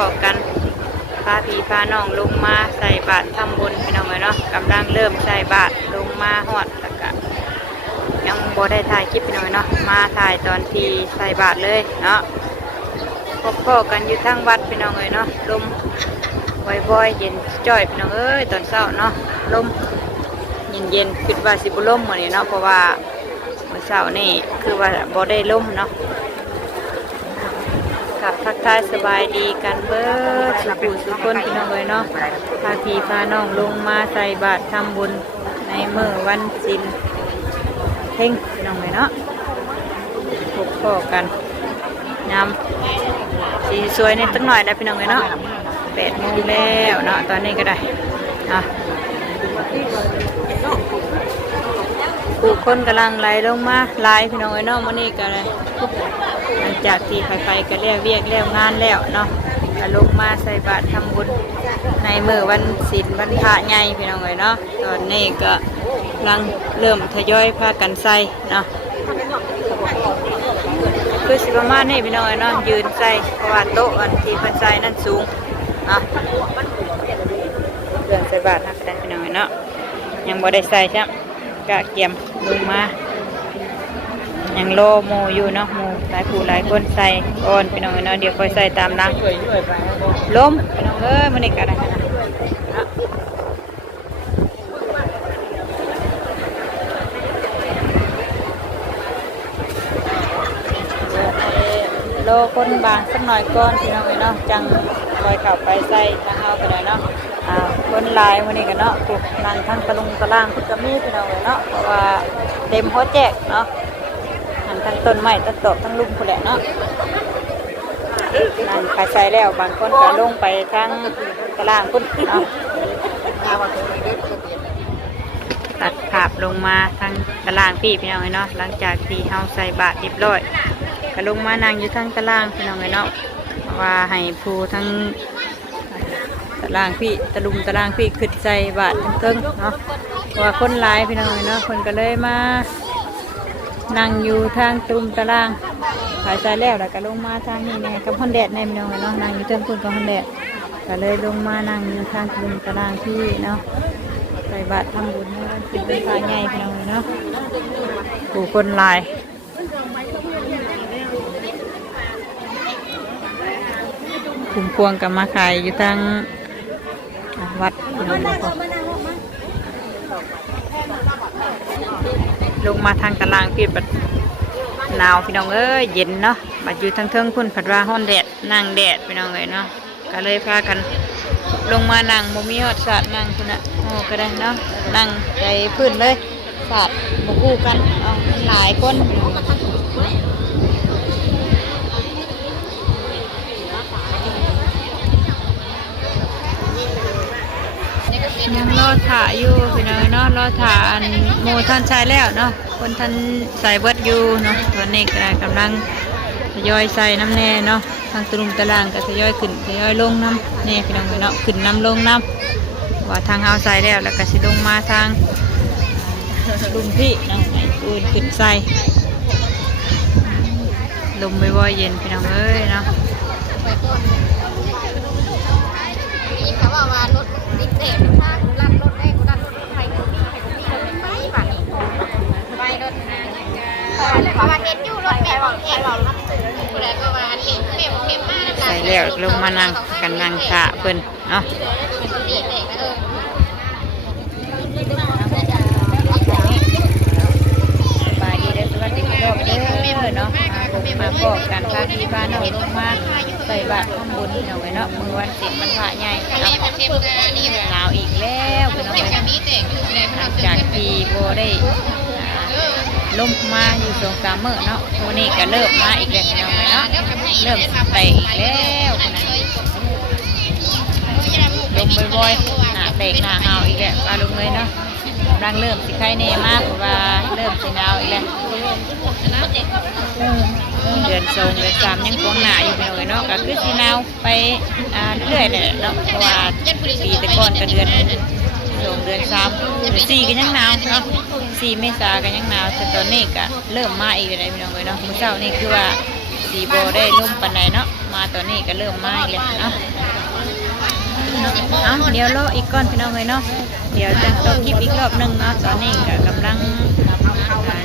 อกันพาพี่พาน้องลงมาใส่บาตรทำบุญพี่น้องเลยเนาะกำลังเริ่มใส่บาตรลงมาฮอดแล้วก็ยังบ่ได้ถ่ายคลิปพี่น้องเนาะมาถ่ายตอนที่ใส่บาตรเลยเนาะพอกันอยู่ทั้งวัดพี่น้องเลยเนาะลมบ่อยๆเย็นจ้อยพี่น้องเอ้ยตอนเช้าเนาะลมเย็นคิดว่าสิบุลมเหมือนนี้เนาะเพราะว่าเมื่อเช้านี่คือว่าบ่ได้ลมเนาะกับทักทายสบายดีกันเบิดสุขุสุขคนพี่น้องเลยเนาะพาพี่พาน้องลงมาใส่บาตรทำบุญในมื้อวันศีลเพ่งพี่น้องเลยเนาะพบกันยามสีสวยนี่ตั้งหน่อยได้พี่น้องเลยเนาะ8 โมงแล้วเนาะตอนนี้ก็ได้ผู้คนกำลังไหลลงมาไหลพี่น้องเลยเนาะมื้อนี้ก็เลยหลังจากที่ไปก็เรียกเวียกเรียกงานแล้วเนาะก็ลงมาใส่บาตรทำบุญในมื้อวันศีลวันพระใหญ่พี่น้องเลยเนาะตอนนี้ก็กำลังเริ่มทยอยพากันใส่เนาะคือสิประมาณนี้พี่น้องเนาะยืนใส่เพราะว่าโต๊ะอันที่เพิ่นใส่นั่นสูงเนาะเรื่องใส่บาตรนักได้พี่น้องเนาะยังบ่ได้ใส่ใช่ไหมกะเกียมลงมายังโลโมอยู่เนาะโมหลายผู้หลายคนใส่ก่อนพี่น้องเนาะเดี๋ยวค่อยใส่ตามหลังลมพี่น้องมันนี่ก็ได้นะโลคนบางสักหน่อยก่อนพี่น้องเนาะจังคอยเข้าไปใส่ทางเฮาก็ได้เนาะคนลายวันนี้กันเนาะถูกนั่งทั้งตะลุงตะล่างพุทธมีพี่น้องเนาะเพราะว่าเต็มหัวแจกเนาะหันทั้งต้นไม้ต้นตบทั้งลุมคนแหละเนาะนั่งไปใส่แล้วบางคนก็ลงไปทั้งตะล่างพุ่นเนาะตัดภาพลงมาทั้งตะล่างพี่น้องเนาะหลังจากที่เฮาใส่บาตรเรียบร้อยก็ลงมานั่งอยู่ทั้งตะล่างพี่น้องเนาะว่าให้ผู้ทั้งตารางพี่ตะลุมตารางพี่ขึ้นใจบาทเพิ่งเนาะว่าคนหลายพี่น้องเนาะคนก็เลยมานั่งอยู่ทางตุ่มตารางหายใจแล้วก็ลงมาทางนี้เนี่ยกับฮอนแดดในพี่น้องเนาะนั่งอยู่เทิงคนกับฮอนแดดก็เลยลงมานั่งอยู่ทางตุ่มตารางพี่เนาะใส่บาททำบุญให้วันศิลป์พระใหญ่พี่น้องเนาะผู้คนหลายคุมพวงกับมาขายอยู่ทางวัดลงมาทางตารางพี่บัดหนาวพี่น้องเอ้ยเย็นเนาะบัดอยู่ทางเทิงพุ่นผัดว่าห้อนแดดนั่งแดดพี่น้องเลยเนาะก็เลยพากันลงมานั่งโมมีฮอดสาดนั่งคุณน่ะโอ้ก็ได้เนาะนั่งใจพื้นเลยสาดโมกู้กันเอาหลายคนยังรอถ่าอยู่พี่น้องเนาะรอถ่าอันโมท่านชายแล้วเนาะคนท่านใส่เบิดอยู่เนาะตอนนี้ก็กำลังทยอยใส่น้ำแน่เนาะทางตรุมตารางก็ทยอยขึ้นทยอยลงน้ำแน่พี่น้องเนาะขึ้นน้ำลงน้ำว่าทางเฮาใส่แล้วแล้วก็สิลงมาทางลุมพี่เนาะปูนขึ้นใส่ลมบ่อยๆเย็นพี่น้องเอ้ยเนาะเขาบอกว่ารถติดเด็กถ้าลัดรถได้กูดันรถไทยกูมีไม่บ้านไปรถนะเพราะว่าเห็นอยู่รถแม่บอกแอบบอกรับสื่อกูเลยก็ว่าเห็นเข้มมาก ใส่แล้วลงมานั่งกันนั่งขาเพิ่นเนาะสบายดีเลยสวัสดีพี่น้องเด้อเนาะมาพบกันพาพี่พาน้องลงมาใส่บาตรทำบุญพี่น้องเนาะมื้อวันศีลวันพระใหญ่เนาะหนาวอีกแล้วพี่น้องหลังจากที่โบได้ล่มมาอยู่2-3 มื้อเนาะวันนี้ก็เริ่มมาอีกแล้วพี่น้องเนาะเริ่มไปอีกแล้วลมบ่อยๆหนาเตกหนาหาวอีกแล้วปลาลุงเลยเนาะกำลังเริ่มสิไข่เน่มากเพราะว่าเริ่มสิหนาวอีกแล้วเดือน2 เดือน 3ยังกวางหนาอยู่พี่น้องเนาะก็คือสิหนาวไปเรื่อยเลยเนาะเพราะว่าปีแต่ก่อนก็เดือน2 เดือน 3 เดือน 4ก็ยังหนาวเนาะ4 เมษายนก็ยังหนาวแต่ตอนนี้ก็เริ่มมาอีกแล้วพี่น้องเนาะมื้อเช้านี่คือว่าสีโบได้ล่มปานใดเนาะ มาตอนนี้ก็เริ่มมาอีกแล้วเนาะเอาเดี๋ยวรออีกก่อนพี่น้องเลยเนาะเดี๋ยวจะต้องคลิปอีกรอบหนึ่งเนาะตอนนี้ก็กำลัง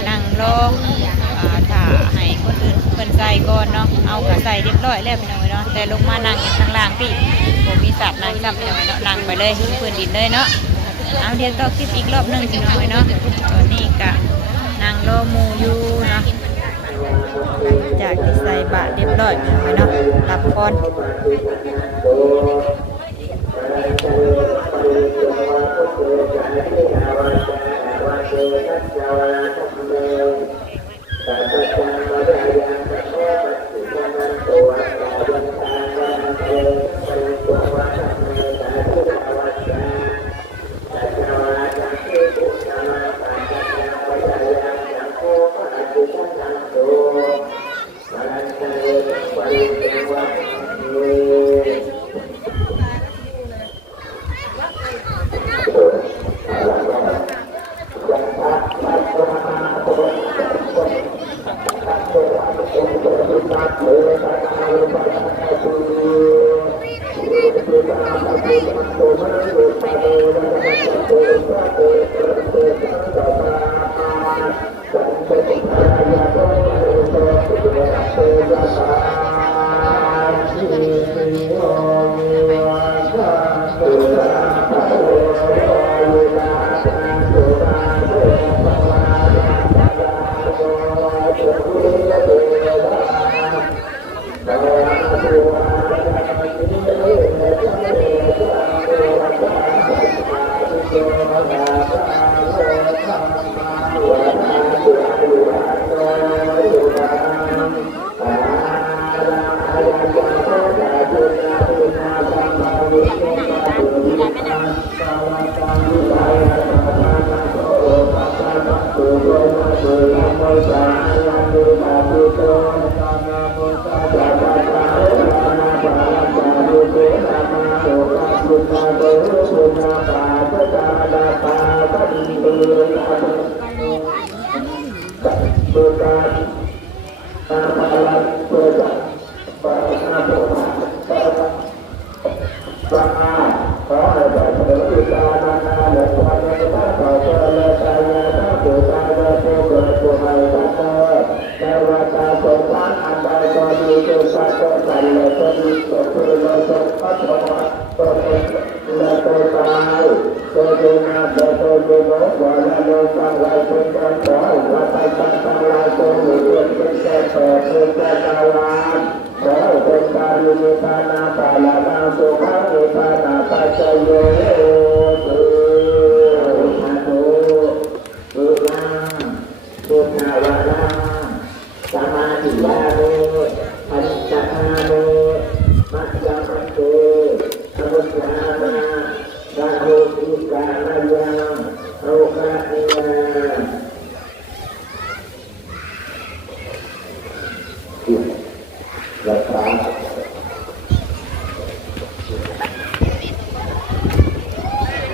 นั่งรอถ้าให้คนอื่นเพิ่นใส่ก่อนเนาะเอาก็ใส่เรียบร้อยแล้วพี่น้องเลยเนาะแต่ลงมานั่งอยู่ข้างล่างพี่ผมมีสัตว์นั่งซ้ำพี่น้องเลยเนาะนั่งไปเลยพื้นดินเลยเนาะเอาเดี๋ยวต่อคลิปอีกรอบหนึ่งพี่น้องเลยเนาะตอนนี้ก็นั่งรอหมูอยู่เนาะจากที่ใส่บาตรเรียบร้อยพี่น้องเลยเนาะรับพร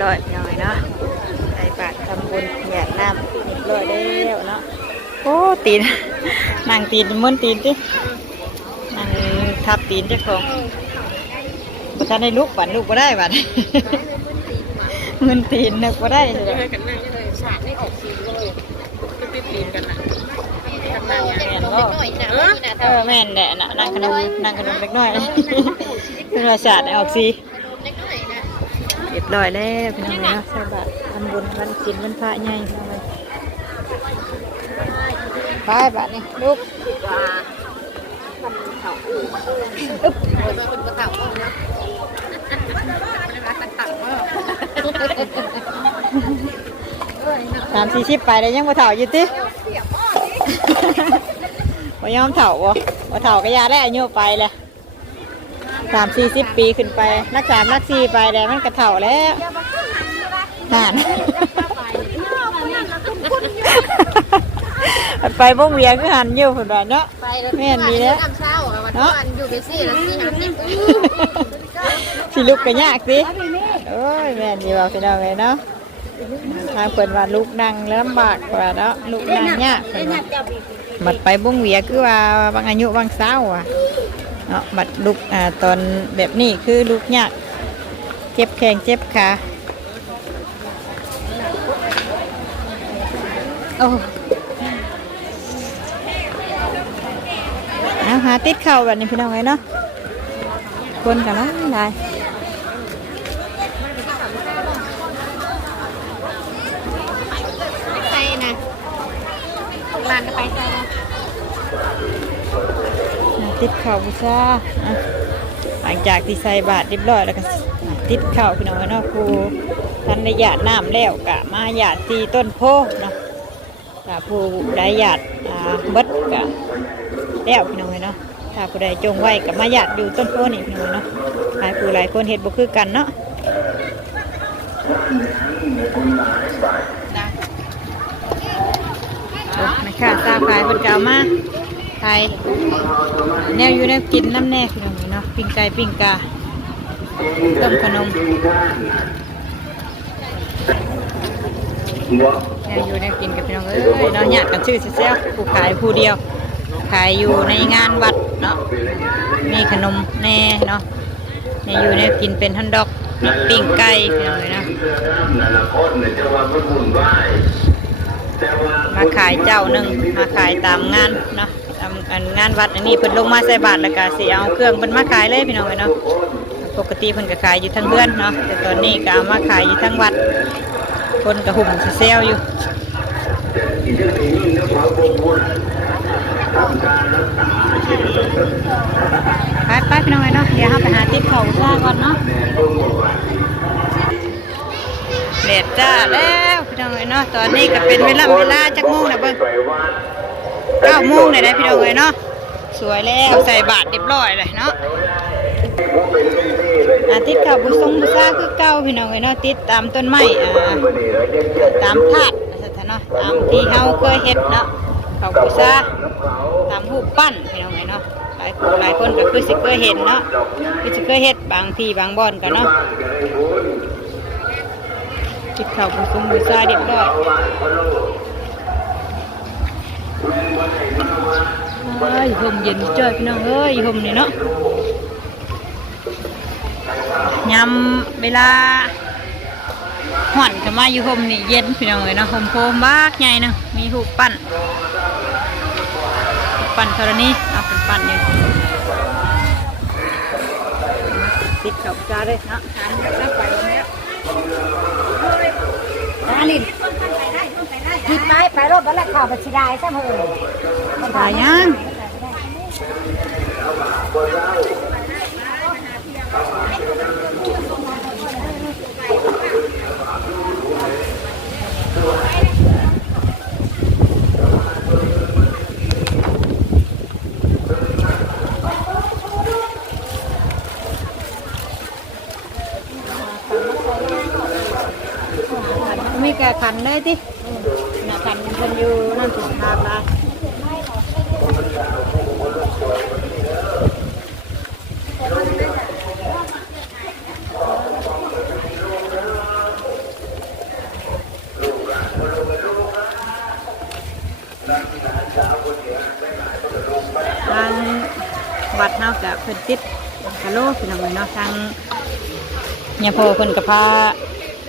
ร้อยหน่อยเนาะใส่บาตรทำบุญหยาดน้ำเรียบร้อยแล้วเนาะโอ้ตีนนั่งตีนม้วนตีนดินั่งทับตีนเจ้าของบัดได้ลุกบัดลุกบ่ได้บัดม้วนตีนนึกบ่ได้เลย กันนั่งเลยสาดไม่ออกสีเลยก็ติดตีนกันนะแม่นแหละน่ะนั่งขนมเล็กน้อยเป็นภาษาออกสีเรียบร้อยแล้วพี่น้องเนาะใส่บาตรทำบุญวันศีลวันพระใหญ่ไปบาตรนี่ลูก30-40ไปเลยยังบ่เฒ่าอยู่ติบ่ยอมเฒ่าบ่เฒ่าก็ยาได้อายุไปแหละ30-40 ปีขึ้นไปรัก3รัก4ไปแล้วมันก็เฒ่าแล้วนั่นไปบ่งเวียงคือหันอยู่พุ่นว่าเนาะแม่นดีแล้วเนาะอยู่ไปสิแล้วสิลุกก็ยากสิโอ้ยแม่นดีว่าพี่น้องเนาะทางเพิ่นว่าลูกนั่งลำบากกว่าเนาะลูกนั่งยากเพิ่นว่ามัดไปบ่งเวียคือว่าบางอายุบางสาวอ่ะ เนาะบัดลุกตอนแบบนี้คือลุกยากเจ็บแข้งเจ็บขาโอ้เอาหาติดเข่าแบบนี้พี่น้องไงเนาะคนกันนะได้ใส่นะลานไปใส่นะ ติดเข่าบูชาหลังจากที่ใส่บาตรเรียบร้อยแล้วก็ติดเข่าพี่น้องเนาะครูท่านได้หยาดน้ำแล้วกะมาหยาดตีต้นโพเนาะถ้าผู้ใดหยาดเบิดกะแล้วพี่น้องเนาะถ้าผู้ใดจงไว้กับมาหยาดอยู่ต้นโพนี่พี่น้องเนาะหลายผู้หลายคนเห็ดบ่คือกันเนาะไม่ค่ะทราบขายคนเก่ามาไทยแนวอยู่แนวกินน้ำแน่พี่น้องเนาะปิ้งไก่ปิ้งกาต้มขนมแนวอยู่แนวกินกับพี่น้องเนาะหยาดกันชื่อเซลผู้ขายผู้เดียวขายอยู่ในงานวัดเนาะมีขนมแน่เนาะแนวอยู่แนวกินเป็นฮันดอกปิ้งไก่พี่น้องเนาะมาขายเจ้าหนึ่งมาขายตามงานเนาะตามงานวัดอันนี้เพิ่นลงมาใส่บาตรแล้วก็สิเอาเครื่องเพิ่นมาขายเลยพี่น้องเนาะปกติเพิ่นก็ขายอยู่ทั้งเพื่อนเนาะแต่ตอนนี้ก็เอามาขายอยู่ทั้งวัดคนก็หุ่มเซลอยู่ไปพี่น้องเนาะเดี๋ยวเราไปหาติ๊บเขาซ่าก่อนเนาะเด็ดจ้าแล้วพี่น้องเนาะตอนนี้ก็เป็นเวลาจักโมงนะเบิ้ง9 โมงเลยนะพี่น้องเนาะสวยแล้วใส่บาตรเรียบร้อยเลยเนาะติดข่าวบุษงบุษาคือเก้าพี่น้องเนาะติดตามต้นไม้ตามธาตุเนาะตามที่เฮาเคยเฮ็ดเนาะข่าวบุษาตามรูปปั้นพี่น้องเนาะหลายคนก็คือสิเคยเห็นเนาะคือสิเคยเฮ็ดบางที่บางบ่อนกันเนาะติดข่าวบุษงบุษาเรียบร้อยห่มเย็นจ้อยพี่น้องห่มนี่เนาะยำเวลาห่อนก็มาอยู่ห่มนี่เย็นพี่น้องเนาะห่มโพมบ้าใหญ่เนาะมีหูปั้นเท่านี้เอาเป็นปั้นอยู่ติดกับจ้าเลยเนาะทานแล้วไปแล้วลินหยิบไม้ไปรถบัลลังก์ข่าวบัญชีได้ใช่ไหมถ่ายยังมีแก่ขันได้ดิน่ะขันคนอยู่นั่นถึงทาบละทางวัดเฮากับเพิ่นติดกะโลพี่น้องเนาะทางเนี่ยพ่อเพิ่นก็พา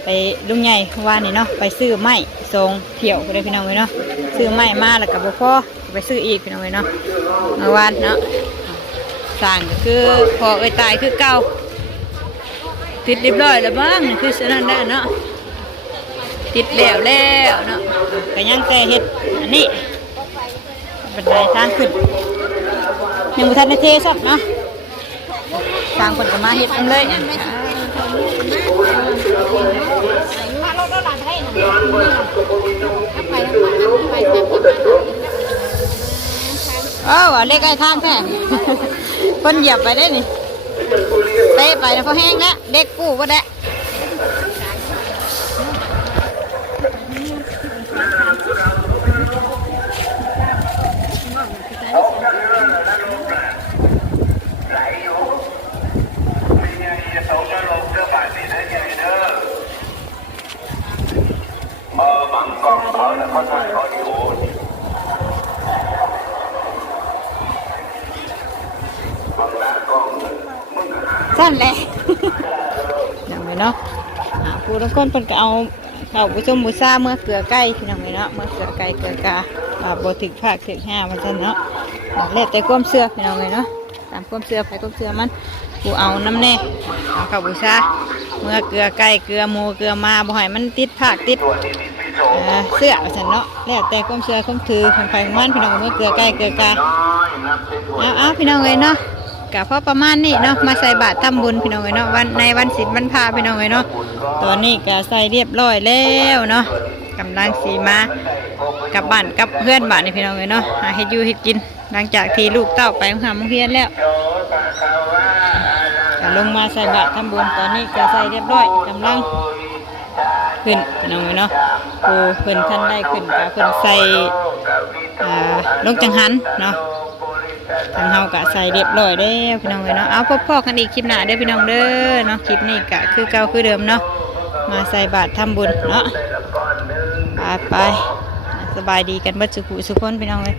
ไปลุงใหญ่ว่านี่เนาะไปซื้อไม้ทรงเที่ยวไปเลยพี่น้องเนาะซื้อไม้มาแล้วกับบ่พอไปซื้ออีกพี่น้องเนาะเมื่อวานเนาะสั่งก็คือพอตายคือเก่าติดเรียบร้อยแล้วบ้างคือฉะนั้นได้เนาะติดแล้วเนาะก็ยังแต่เฮ็ดอันนี้บันไดทางขึ้นยังบ่ทันได้เทซับเนาะทางคนก็มาเฮ็ดเลยเล็กไอ้ข้างแค่คนเหยียบไปได้นี่เตะไปนะพอแห้งแล้วเด็กกู้ก็ได้บางกองเขาแล้วเขาถ่ายเขาอยู่บางร้าน นั่นแหละ อย่างไรเนาะผู้ทุกคนเพิ่นก็เอาข้าวผู้ชมบูชาเมื่อเกลือไก่พี่น้องเนาะเมื่อเกลือไก่เกลือกาบ่ถึกภาคถึก5ว่าซั่นเนาะแล้วแต่ความเชื่อพี่น้องเนาะตามความเชื่อไปความเชื่อมันผู้เอาน้ำแน่เอาข้าวบูชาเมื่อเกลือไก่เกลือหมูเกลือมาบ่ให้มันติดภาคติดเสื้อว่าซั่นเนาะแล้วแต่ความเชื่อความถือของใครของมันพี่น้องเมื่อเกลือไก่เกลือกาเอาพี่น้องเนาะกะพอประมาณนี้เนาะมาใส่บาตรทำบุญพี่น้องเนาะวันในวันศีลวันพาพี่น้องเนาะตอนนี้ก็ใส่เรียบร้อยแล้วเนาะกำลังสีมากลับบ้านกับเพื่อนบ้านนี่พี่น้องเนาะหาเฮ็ดอยู่เฮ็ดกินหลังจากที่ลูกเต้าไปหาโรงเรียนแล้วก็ลงมาใส่บาตรทำบุญตอนนี้ก็ใส่เรียบร้อยกำลังขึ้นพี่น้องเนาะผู้เพิ่นท่านได้ขึ้นก็เพิ่นใส่ลงจังหันเนาะทางเฮากะใส่เรียบร้อยแล้วพี่น้องเนาะเอาพบพ่อกันอีกคลิปหน้าเด้อพี่น้องเด้อเนาะคลิปนี้กะคือเก่าคือเดิมเนาะมาใส่บาตรทำบุญเนาะไปสบายดีกันเบิดสุขสุขคนพี่น้องเลย